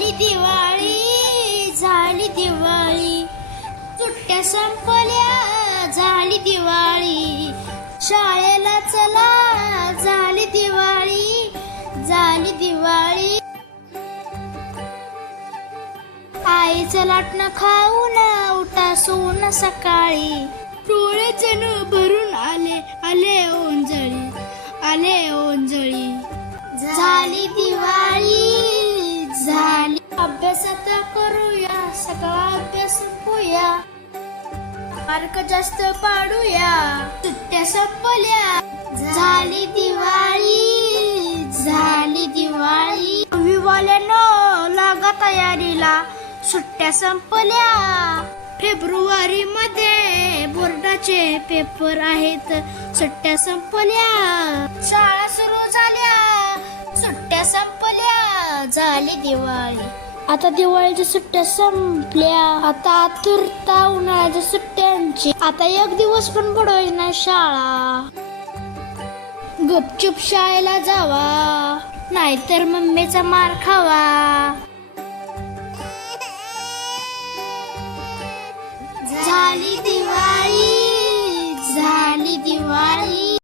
झाली दिवाळी, झाली दिवाळी, सुट्ट्या संपल्या, झाली दिवाळी, शाळेला चला, झाली दिवाळी, झाली दिवाळी. आईचं लाटणं खाऊन उठा सून सकाळी, डोळे जण भरून आले, आले ओंजळी, आले ओंजळी. झाली दिवाळी, झाली. अभ्यासात करूया, सगळा अभ्यास संपूया, मार्क जास्त पाडूया, सुट्ट्या संपल्या, झाली दिवाळी, झाली दिवाळी. विवाल्यानो लागा तयारीला, सुट्ट्या संपल्या. फेब्रुवारी मध्ये बोर्डाचे पेपर आहेत, सुट्ट्या संपल्या. शाळा सुरू झाल्या, सुट्ट्या संपल्या, झाली दिवाळी. आता दिवाळीच्या सुट्ट्या संपल्या, आता आतुरता उन्हाळ्याच्या सुट्ट्यांची. आता एक दिवस पण बुडवायची नाही शाळा, गपचूप शाळेला जावा, नाहीतर मम्मीचा मार खावा. झाली दिवाळी, झाली दिवाळी.